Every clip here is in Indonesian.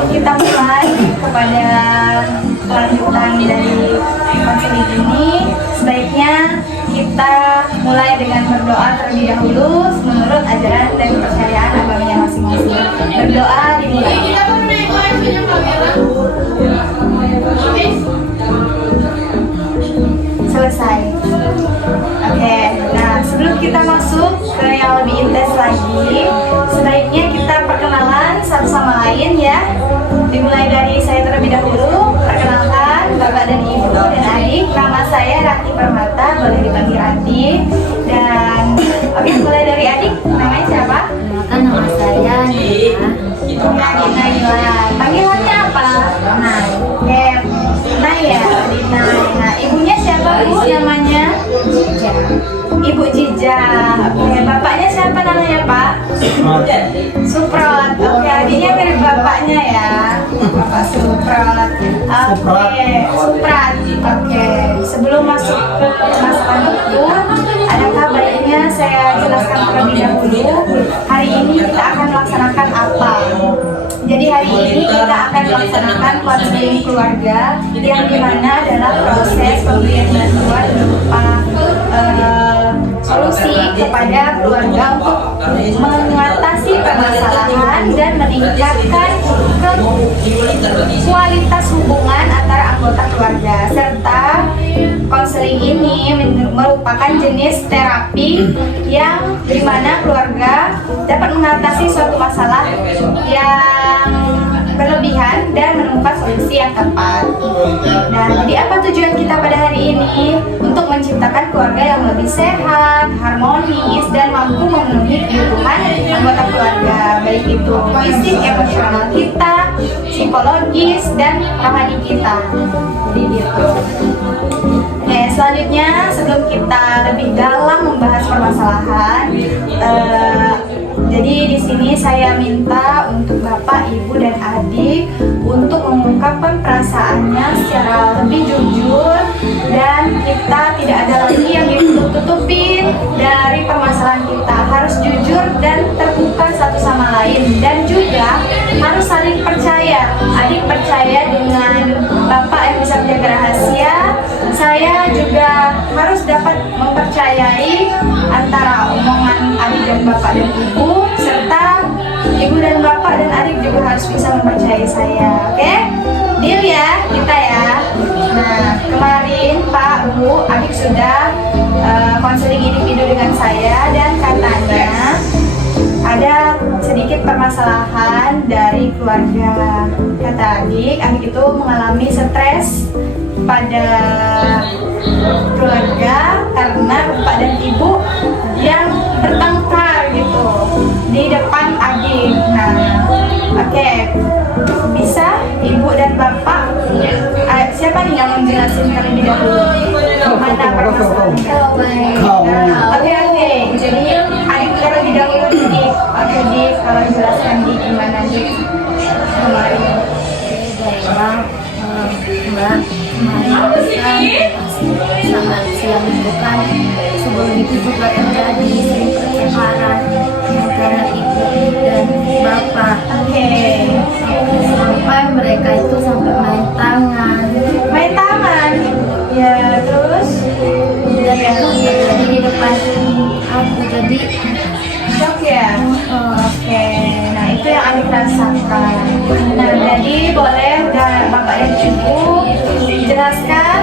sebelum kita mulai kepada kelanjutan dari konseling ini, sebaiknya kita mulai dengan berdoa terlebih dahulu menurut ajaran dan kepercayaan agamanya masing-masing. Berdoa dimulai. Selesai. Oke, nah sebelum kita masuk ke yang lebih intens lagi, sebaiknya kita perkenalan satu sama lain ya. Dimulai dari saya terlebih dahulu. Perkenalkan Bapak dan Ibu dan adik. Nama saya Rati Permata, boleh dipanggil Rati. Dan oke, mulai dari adik. Namanya siapa? Kan nama saya Nila. Panggilannya apa? Nay. Oke, Nay ya. Nah, ibunya siapa Bu namanya? Ibu Jija. Oke, bapaknya siapa namanya Pak? Suprot. Oke, adiknya mirip bapaknya ya. Bapak Suprot. Oke, Suprat. Oke, sebelum masuk ke masalah itu, adakah baiknya saya jelaskan terlebih dahulu hari ini kita akan melaksanakan apa? Jadi hari ini kita akan melaksanakan konseling keluarga yang dimana adalah proses pemberian bantuan berupa solusi kepada keluarga untuk mengatasi permasalahan dan meningkatkan kualitas hubungan antara anggota keluarga, serta konseling ini merupakan jenis terapi yang dimana keluarga dapat mengatasi suatu masalah yang berlebihan dan menemukan solusi yang tepat. Nah, jadi apa tujuan kita pada hari ini? Untuk menciptakan keluarga yang lebih sehat, harmonis, dan mampu memenuhi kebutuhan anggota keluarga, baik itu fisik, emosional kita, psikologis, dan rohani kita. Jadi gitu. Oke, selanjutnya sebelum kita lebih dalam membahas permasalahan, jadi di sini saya minta untuk Bapak, Ibu, dan adik untuk mengungkapkan perasaannya secara lebih jujur, dan kita tidak ada lagi yang ditutup-tutupin dari permasalahan kita. Harus jujur dan terbuka satu sama lain, dan juga harus saling percaya. Adik percaya dengan Bapak yang bisa menjaga rahasia, saya juga harus dapat mempercayai antara omongan adik dan Bapak dan Ibu, serta Ibu dan Bapak dan adik juga harus bisa mempercayai saya. Oke? Deal ya kita ya. Nah, kemarin Pak, Bu, adik sudah konseling individu dengan saya, dan katanya ada sedikit permasalahan dari keluarga. Kata adik itu mengalami stres pada keluarga karena Bapak dan Ibu yang bertengkar gitu di depan adik. Nah, oke, bisa Ibu dan Bapak, siapa nih yang menjelaskan terlebih dahulu mana permasalahannya? Oke, jadi adik terlebih dahulu nih. Oke, Dik, kalau jelaskan di gimana Dik kemarin? Mbak, sangat siang itu kan sebelum itu juga terjadi sering pertengkaran antara ibu dan bapak. Oke. Sampai mereka itu sampai main tangan. Main tangan? Ya, terus? Dan itu terjadi di depan aku, jadi shock ya? Oke, nah itu yang adik rasakan. Nah, jadi boleh Bapak dan Ibu jelaskan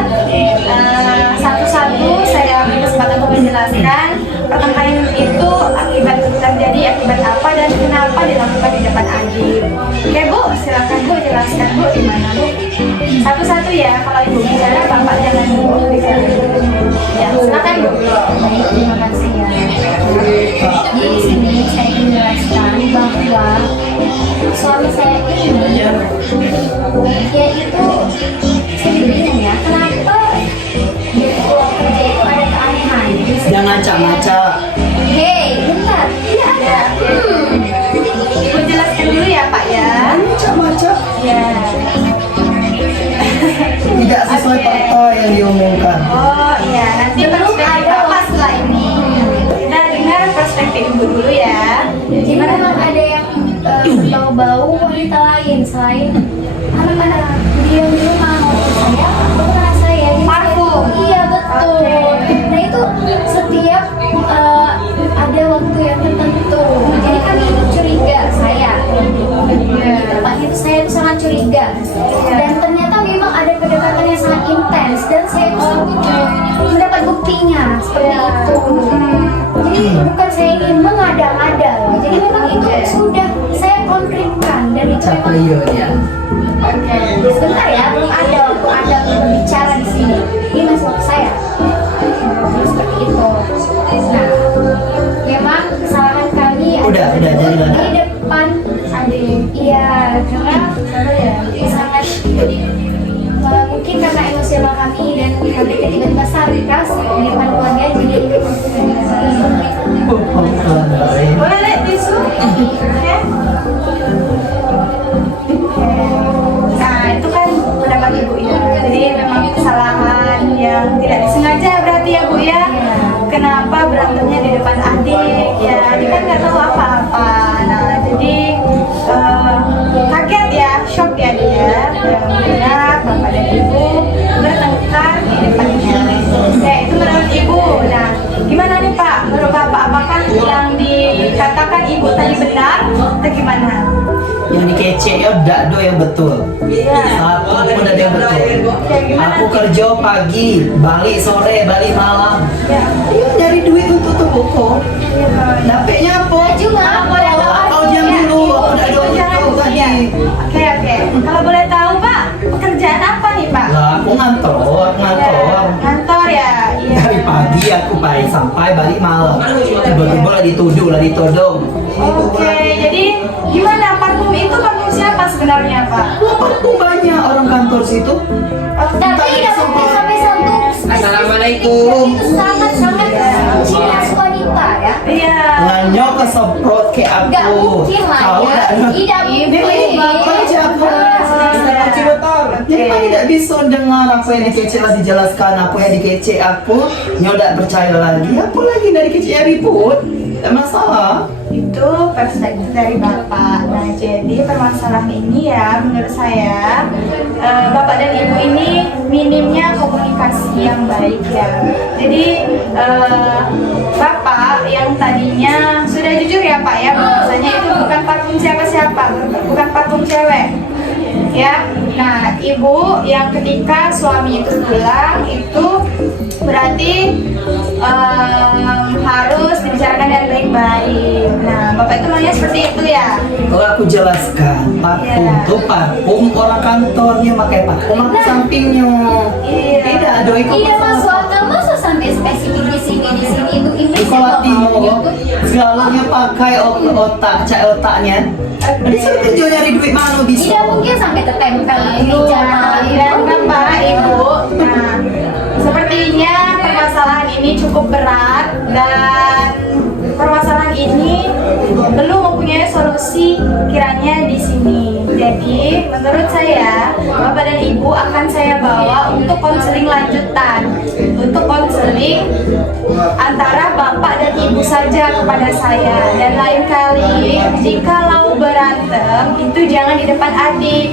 satu-satu. Saya ambil kesempatan untuk menjelaskan pertengkaran itu terjadi akibat apa dan kenapa dilakukan di depan adik. Oke Bu, silakan Bu, jelaskan Bu gimana Bu. Satu-satu ya, kalau Ibu bicara Bapak jangan dulu bicara. Ya, silakan Bu. baik, terima kasih ya. Di sini saya ingin menjelaskan bahwa suami saya ini dia itu sendirian ya. Kenapa di ruang kerja itu ada keanehan? Jangan ngaca-ngaca. Hei, bentar. Tidak ada. Ibu jelaskan dulu ya Pak ya. Ngaca-ngaca. Ya. Tidak sesuai fakta yang diomongkan. Oh iya, nanti perspektif Bapak setelah ini. Kita dengar perspektif Ibu dulu ya. Gimana kalau ada yang bau-bau wanita lain selain siapa iya dia? Oke. Sebentar ya, belum ada waktu Anda berbicara di sini. Ini masih waktu saya. Seperti itu. Nah, memang kesalahan kami Udah, jadi mana? di depan adik. Iya, karena sangat mungkin karena emosional kami dan kami tiba-tiba sarkas di depan keluarga jadi Boleh lihat tisu? Oke. Nah, itu kan pendapat ibu ya. Jadi memang kesalahan yang tidak disengaja berarti ya bu ya. Kenapa berantemnya di depan adik? Ya, dia kan nggak tahu apa-apa. Nah, jadi kaget ya, shock ya dia. Melihat bapak dan ibu bertengkar di depannya. Ya, itu menurut ibu. Nah, gimana nih Pak? Menurut bapak apakah yang dikatakan ibu tadi benar atau gimana? Yang dikece ya udah do yang betul. Iya. Satu pun ada yang betul. Ya, gimana? Aku kerja pagi, balik sore, balik malam. Ya. Iya nyari duit untuk toko. Dapetnya apa? juga Boleh tahu? Kau diam dulu, aku udah Ibu ada jangan untuk tadi. ya. Oke. Kalau boleh tahu Pak, pekerjaan apa nih Pak? Lah, aku ngantor. Ya, kantor ya. Iya. Dari pagi aku balik sampai balik malam. Tiba-tiba lah ditodong. Oke, jadi gimana parfum itu parfum siapa sebenarnya Pak? Aku banyak orang kantor situ. tapi tidak mungkin sampai satu Assalamualaikum. itu sangat-sangat ciri khas wanita ya. Iya. Nanya kesemprot ke aku. Nggak mungkin lah Kau ya, dah- tidak mungkin. Kerja aku. Jadi kan tidak bisa dengar apa yang dikece lah dijelaskan, apa yang dikece aku nyodak percaya lagi. Apa lagi dari kece ya ribut? Tidak masalah. Itu perspektif dari Bapak. Nah, jadi permasalahan ini ya menurut saya Bapak dan Ibu ini minimnya komunikasi yang baik ya. Jadi Bapak yang tadinya sudah jujur ya Pak ya bahwasanya itu bukan parfum siapa-siapa, bukan parfum cewek. Ya, nah ibu yang ketika suami itu pulang itu berarti harus dibicarakan dengan baik-baik. Nah, bapak itu maunya seperti itu ya. Kalau aku jelaskan, parfum Iya. itu parfum orang kantornya pakai parfum aku sampingnya. Iya. Tidak ada ikut Tidak masuk akal masa sampai spesifik di sini itu di Inggris sekolah atau timur mau segalanya pakai otak cak otaknya. Jadi saya kerja nyari duit mana bisa? tidak mungkin sampai tertempel di meja. Dan bapak, ibu, nah sepertinya permasalahan ini cukup berat dan permasalahan ini belum mempunyai solusi kiranya di sini. Jadi menurut saya bapak dan ibu akan saya bawa untuk konseling lanjutan, untuk konseling antara bapak dan ibu saja kepada saya. Dan lain kali jikalau berantem itu jangan di depan adik.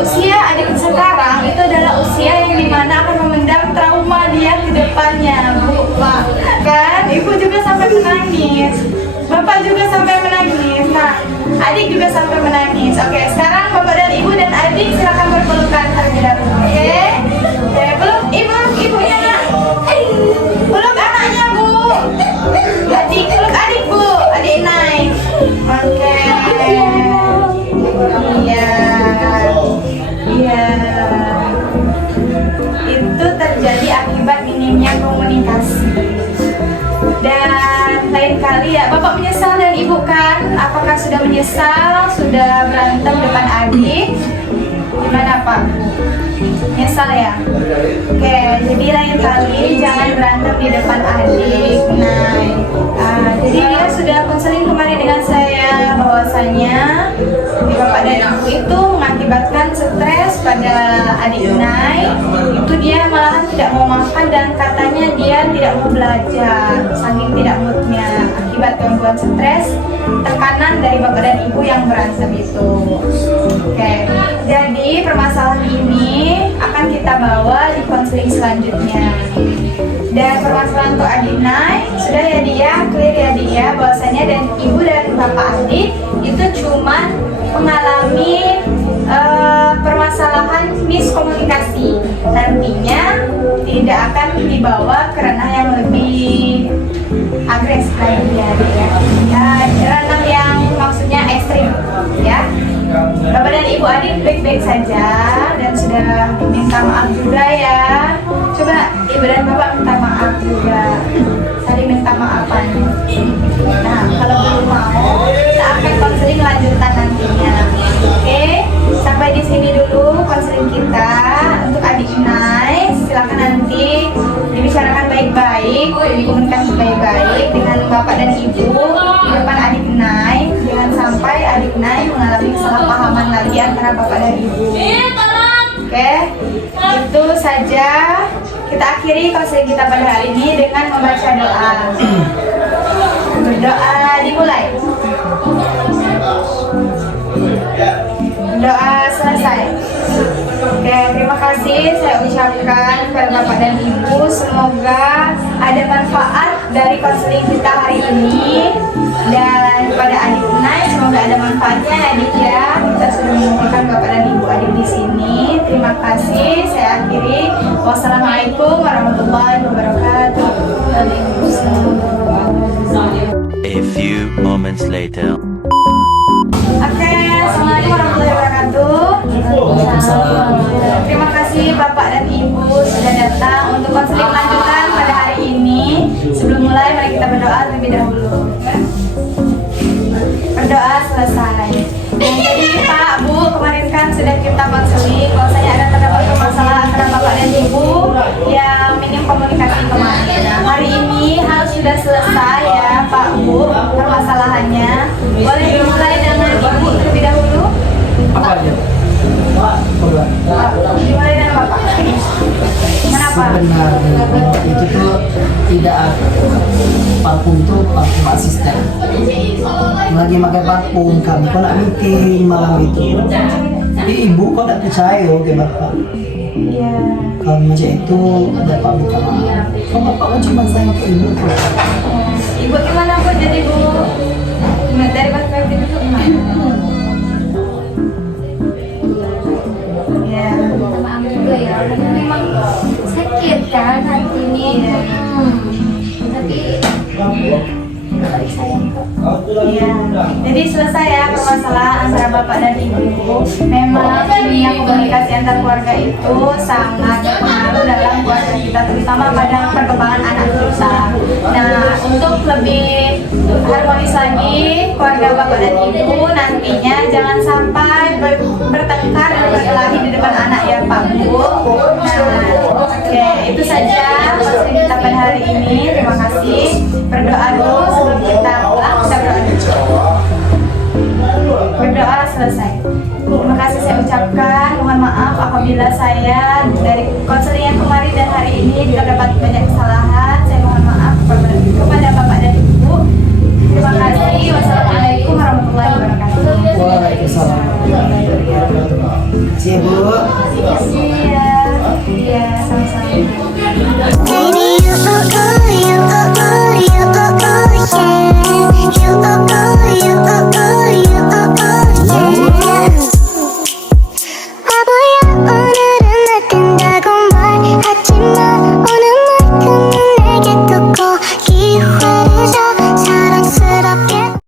Usia adik sekarang itu adalah usia yang dimana akan memendam trauma dia ke depannya, Bu, Pak. Kan ibu juga sampai menangis, bapak juga sampai menangis, nah adik juga sampai menangis. Oke, sekarang bapak dan ibu dan adik silakan berpelukan terlebih dahulu. Oke, belum ibunya nak, peluk anaknya Bu, adik peluk adik Bu, adik naik. Oke. Iya. Itu terjadi akibat minimnya komunikasi. Dan lain kali ya, Bapak menyesal dan Ibu kan? Apakah sudah menyesal, sudah berantem depan adik? Gimana Pak? Menyesal ya? Oke, jadi lain kali jangan berantem di depan adik. Nah, jadi dia sudah konseling kemarin dengan saya bahwasanya Bapak dan Ibu itu mengakibatkan stres pada adik Nai. Itu dia malahan tidak mau makan dan katanya dia tidak mau belajar saking tidak moodnya akibat gangguan stres, tekanan dari Bapak dan Ibu yang berantem itu. Oke, jadi permasalahan ini akan kita bawa di konseling selanjutnya. Dan permasalahan untuk adik Nai sudah ya dia clear ya dia bahwasanya dan ibu dan bapak adik itu cuma mengalami permasalahan miskomunikasi, nantinya tidak akan dibawa ke ranah yang lebih agresif lagi ya, ranah yang maksudnya ekstrim, ya. Bapak dan Ibu adik baik-baik saja dan sudah minta maaf juga ya. Coba Ibu dan Bapak minta maaf juga, saling minta maafan. Nah, kalau belum mau, kita akan konseling lanjutan nantinya. Oke, sampai di sini dulu konseling kita untuk adik Nai. Silakan nanti dibicarakan baik-baik, dikomunikasi baik-baik dengan Bapak dan Ibu di depan adik Nai. Jangan sampai adik Nai mengalami kesalahpahaman lagi antara Bapak dan Ibu. Oke, itu saja. Kita akhiri konseling kita pada hari ini dengan membaca doa. Berdoa dimulai. Doa selesai. Oke, terima kasih saya ucapkan kepada Bapak dan Ibu. Semoga ada manfaat dari konseling kita hari ini. Dan pada adik Nai, semoga ada manfaatnya adik ya. Kita sudah mengumpulkan Bapak dan Ibu adik di sini. Terima kasih. Saya akhiri. Wassalamualaikum warahmatullahi wabarakatuh. A few moments later. Oke, assalamualaikum warahmatullahi wabarakatuh. Terima kasih Bapak dan Ibu sudah datang untuk konseling lanjutan pada hari ini. Sebelum mulai, mari kita berdoa terlebih dahulu. Berdoa selesai. Jadi Pak, Bu, kemarin kan sudah kita konseling. Kalau saya ada terdapat permasalahan antara Bapak dan Ibu yang minim komunikasi kemarin. Hari ini hal sudah selesai ya Pak, Bu, permasalahannya. Boleh dimulai dengan Ibu terlebih dahulu. Apa aja? Pak, Dimulai dengan Bapak. Kenapa? sebenarnya itu tuh tidak parfum tuh parfum asisten. Lagi pakai parfum kami kok nak meeting malam itu. Ibu kok tak percaya ke bapak? Iya. Kalau macam itu bapak minta maaf. Kok bapak mau cuma sayang ke ibu? Ibu gimana Bu? Jadi Bu dari perspektif itu gimana? Ya. Minta maaf juga ya, karena memang sakit kan hati ini. Tapi sayang kok. Iya. Jadi selesai ya permasalahan antara Bapak dan Ibu. Memang dunia komunikasi antar keluarga itu sangat berpengaruh dalam keluarga kita, terutama pada perkembangan anak kita. Nah, untuk lebih harmonis lagi keluarga Bapak dan Ibu nantinya jangan sampai bertengkar dan berkelahi di depan anak ya Pak Bu. Nah, oke, itu saja konseling kita pada hari ini. Terima kasih. Berdoa dulu sebelum kita pulang. Kita berdoa. Berdoa selesai. Terima kasih saya ucapkan. Mohon maaf apabila saya dari konseling